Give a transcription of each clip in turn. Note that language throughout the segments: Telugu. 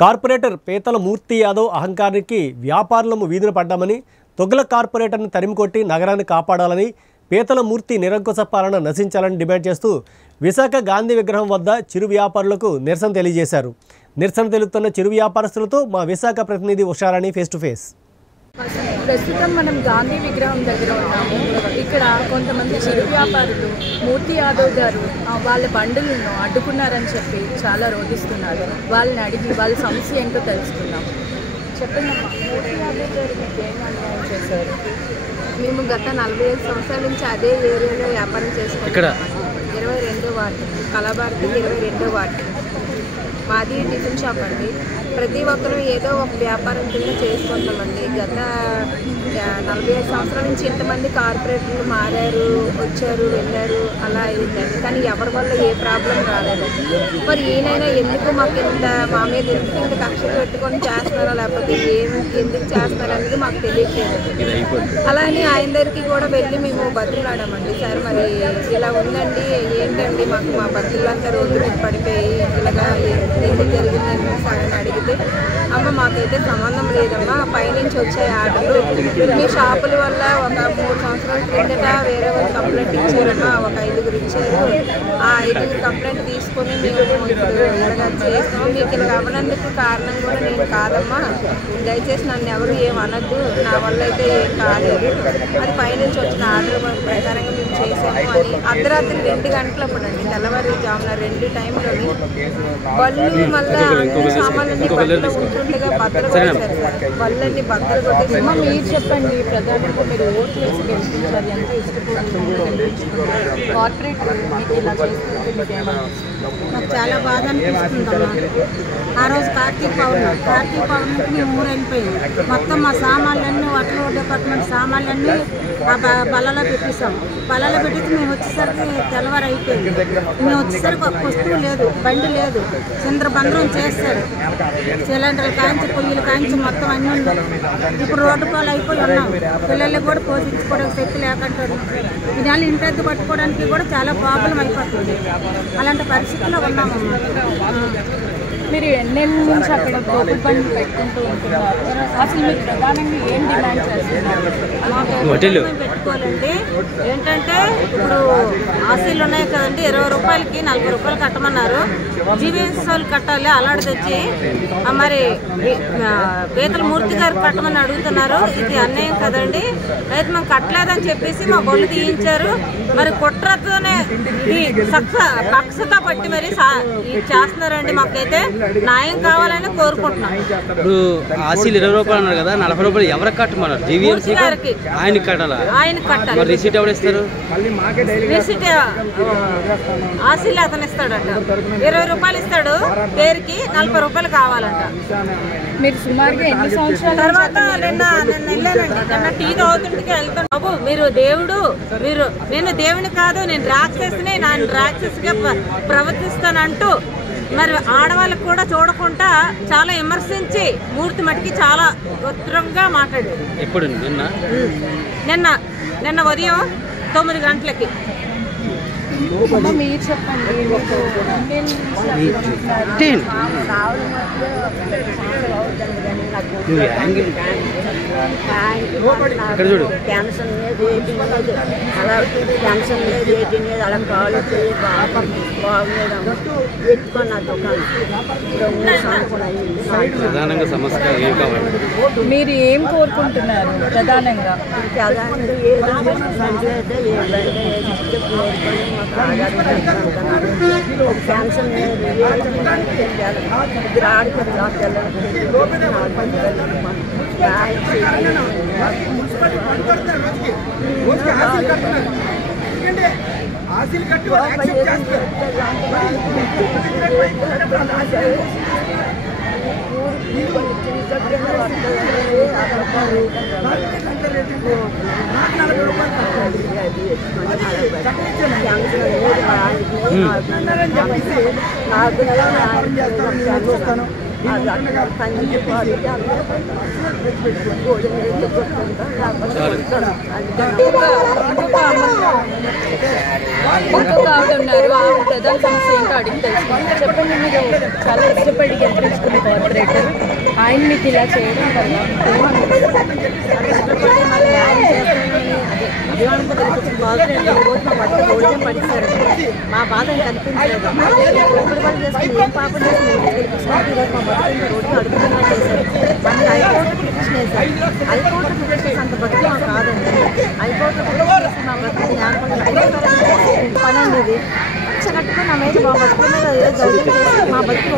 కార్పొరేటర్ పేతల మూర్తి యాదవ్ అహంకారానికి వ్యాపారులము వీధిన పడ్డామని తొగ్లక్ కార్పొరేటర్ని తరిమికొట్టి నగరాన్ని కాపాడాలని పేతల మూర్తి నిరంకుశ పాలన నశించాలని డిమాండ్ చేస్తూ విశాఖ గాంధీ విగ్రహం వద్ద చిరు వ్యాపారులకు నిరసన తెలియజేశారు. నిరసన తెలుపుతున్న చిరు వ్యాపారస్తులతో మా విశాఖ ప్రతినిధి ఉషారాణి ఫేస్ టు ఫేస్. ప్రస్తుతం మనం గాంధీ విగ్రహం దగ్గర ఉన్నాము. ఇక్కడ కొంతమంది చిరు వ్యాపారులు మూర్తి యాదవ్ గారు వాళ్ళ బండులను అడ్డుకున్నారని చెప్పి చాలా రోధిస్తున్నారు. వాళ్ళని అడిగి వాళ్ళ సమస్య ఏంటో తెలుసుకున్నాం. చెప్పండి, మూర్తి యాదవ్ గారు మీకు ఏం అన్యాయం చేశారు? మేము గత 45 సంవత్సరాల నుంచి అదే ఏరియాలో వ్యాపారం చేసుకుంటాం. 22వ వార్డు కళాభారతి 22వ వార్డు మాది టిఫిన్ షాప్ అండి. ప్రతి ఒక్కరూ ఏదో ఒక వ్యాపారం కింద చేసుకుంటామండి. గత 45 సంవత్సరాల నుంచి ఇంతమంది కార్పొరేటర్లు మారారు, వచ్చారు, వెళ్ళారు, అలా అయిందండి. కానీ ఎవరి వల్ల ఏ ప్రాబ్లం రాలేదు. మరి ఈయనైనా ఎందుకు మాకు మా మీద ఎందుకు ఇంత కక్షలు పెట్టుకొని చేస్తున్నారో లేకపోతే ఎందుకు చేస్తున్నారనేది మాకు తెలియట్లేదు. అలానే ఆయన దగ్గరికి కూడా వెళ్ళి మేము బతులాడామండి. సార్ మరి ఇలా ఉందండి, ఏంటండి మాకు మా బతులంతా రోడ్డు మీద పడిపోయి ఇలాగా ఎందుకు జరిగిందని సగం అడిగితే, అమ్మ మాకైతే సంబంధం లేదమ్మా, పైనుంచి వచ్చే ఆర్డర్లు మీ షాపుల వల్ల ఒక 3 సంవత్సరాల క్రిందట వేరే వాళ్ళు కంప్లైంట్ ఇచ్చారమ్మా, ఒక 5గురు ఇచ్చారు. ఆ 5గురు కంప్లైంట్ తీసుకొని మేము ఇలాగా చేస్తాం. మీకు ఇలా అవ్వనందుకు కారణం కూడా నేను కాదమ్మా, దయచేసి నన్ను ఎవరు ఏమనద్దు, నా వల్ల అయితే ఏం కాలేదు, అది పైనుంచి వచ్చిన ఆర్డర్ ప్రకారంగా మేము చేసాము అని అర్ధరాత్రి 2 గంటలప్పుడండి, తెల్లవారుజామున 2 టైంలోని బళ్ళు మళ్ళీ అన్ని సామాన్లన్నీ బట్టలో ఉంటుండగా బద్దలు కొట్టేశారు సార్. బళ్ళన్నీ బద్దలు కొట్టేసి. మీరు చెప్పండి, ప్రధానంగా మీరు ఓట్లు వేసి గెలిపించాలి, ఎంత ఇష్టపడుతున్నారు కార్పొరేటర్ మీకు ఇలా చేస్తుంటే మీకు ఏమనిపిస్తుంది? నాకు చాలా బాధ అనిపిస్తుందమ్మా. ఆ రోజు కార్తీక పౌర్ణమికి మేము ఊరు వెళ్ళిపోయాం. మొత్తం మా సామాన్లన్నీ వాటర్ డిపార్ట్మెంట్ సామాన్లన్నీ ఆ బలలో పెట్టేసాం. బలలో పెట్టేసి మేము వచ్చేసరికి తెల్లవారు అయిపోయింది. మేము వచ్చేసరికి ఒక వస్తువు లేదు, బండి లేదు, చింద్రబంద్రం చేస్తారు. సిలిండర్లు కాంచి పొయ్యిలు కాంచి మొత్తం అన్నీ ఉన్నాయి. ఇప్పుడు రోడ్డు పాలు అయిపోయి ఉన్నాం. పిల్లల్ని కూడా పోషించుకోవడానికి శక్తి లేకుంటారు. ఈ నెల ఇంటి పట్టుకోవడానికి కూడా చాలా ప్రాబ్లం అయిపోతుంది. అలాంటి పరిస్థితుల్లో ఉన్నామమ్మా. మీరు ఎన్నేళ్ళ నుంచి అక్కడ గోపుల బండి పెట్టుకుంటూ ఉంటున్నారు? అసలు మీరు ప్రధానంగా ఏం డిమాండ్ చేస్తున్నారు? పెట్టుకోవాలండి. ఏంటంటే ఇప్పుడు ఆశీలు ఉన్నాయి కదండి, 20 రూపాయలకి 40 రూపాయలు కట్టమన్నారు. జీవీఎస్ వాళ్ళు కట్టాలి, అలాంటి తెచ్చి మరి పేతల మూర్తి గారు కట్టమని అడుగుతున్నారు. ఇది అన్యాయం కదండి. అయితే మేము కట్టలేదని చెప్పేసి మా బొల్లు తీయించారు. మరి కుట్రతోనే ఇది కక్షగా పట్టి మరి చేస్తున్నారండి. మాకైతే న్యాయం కావాలని కోరుకుంటున్నాం. ఇప్పుడు ఆశీలు 20 రూపాయలు అన్నారు కదా, 40 రూపాయలు ఎవరికి కట్టమన్నారు? జీవీఎంసీ గారికి. ఆయనకి కట్టాలా? ఆయనకి కట్టాలి. మరి రిసీట్ ఎవరు ఇస్తారు? రిసీట్ ఆశీలు అతను ఇస్తాడట. 20 రూపాయలు ఇస్తాడు పేరుకి, 40 రూపాయలు కావాలంట. మీరు సుమారుగా ఎన్ని సంవత్సరాల తర్వాత నిన్న వెళ్ళానండి. నిన్న టీ తాగుతుంటే వెళ్తాను. బాబు మీరు దేవుడు, నేను దేవుని కాదు, నేను రాక్షసిని, నేను రాక్షసిగా ప్రవర్తిస్తానంటూ మరి ఆడవాళ్ళకు కూడా చూడకుండా చాలా విమర్శించి మూర్తి మట్టికి చాలా ఉత్తరంగా మాట్లాడారు. ఎప్పుడు? నిన్న ఉదయం 9 గంటలకి. మీరు చెప్పండి, ఇక్కడ చూడు. క్యాన్సర్ లేదు, అలా క్యాన్సర్ లేదు, ఏటీఎం లేదు, అలా కాలు బాగులేదు పెట్టుకున్న దుకాణం. ప్రధానంగా సమస్య ఏం కావాలి? మీరు ఏం కోరుకుంటున్నారు ప్రధానంగా? ప్రధానంగా ఏ అయితే ఏ క్యాన్సర్ లేదు, ఇంకొక ఆవిడ ఉన్నారు. ఆవిడ ప్రధాన సమస్య ఏంటో అడిగి తెలుసుకుంటారు. చెప్పండి, మీరు చాలా ఇష్టపడి గెలిపించుకున్న కార్పొరేటర్ ఆయన మీకు ఇలా చేయడం వల్ల అభిమానంతో కల్పించిన కార్పొరేటర్ రోజు మా భర్త గౌరవం పడిస్తారు. మా బాధ కనిపించలేదు. ఇప్పుడు వాళ్ళు చేసుకుని ఏం పాపం చేసి గెలిపించినట్టు ఈరోజు మా భర్త రోజు అడుగుతున్నా చేశారు. మళ్ళీ హైకోర్టు పిటిషన్ వేశారు. హైకోర్టు పిటిషన్ అంత బతుకు మాకు కాదండి. హైకోర్టు పిటిషన్ వేసి మా భర్త జ్ఞాపకం పని అనేది లక్ష కట్టుకుని నా మీద మా బతుకు మీద ఏదో దౌర్జన్యం చేసి మా బతుకు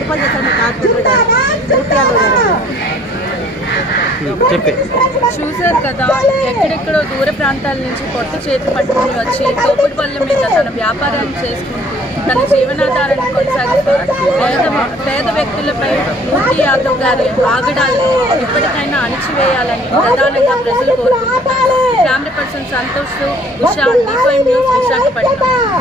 రూపాయలు చేశారు మా కార్పొరేటర్ చూశారు కదా, ఎక్కడెక్కడో దూర ప్రాంతాల నుంచి కొత్త చేతి పట్టుకుని వచ్చి తోపుడు పళ్ళ మీద తన వ్యాపారాన్ని చేసుకుంటూ తన జీవనాధారాన్ని కొనసాగిస్తూ పేద వ్యక్తులపై మూర్తి యాదవ్ గారి ఆగడాలను ఇప్పటికైనా అణిచివేయాలని ప్రధానంగా ప్రజలు కోరుకుంటున్నారు. Camera person Santosh, Usha, D5 news, Visakhapatnam.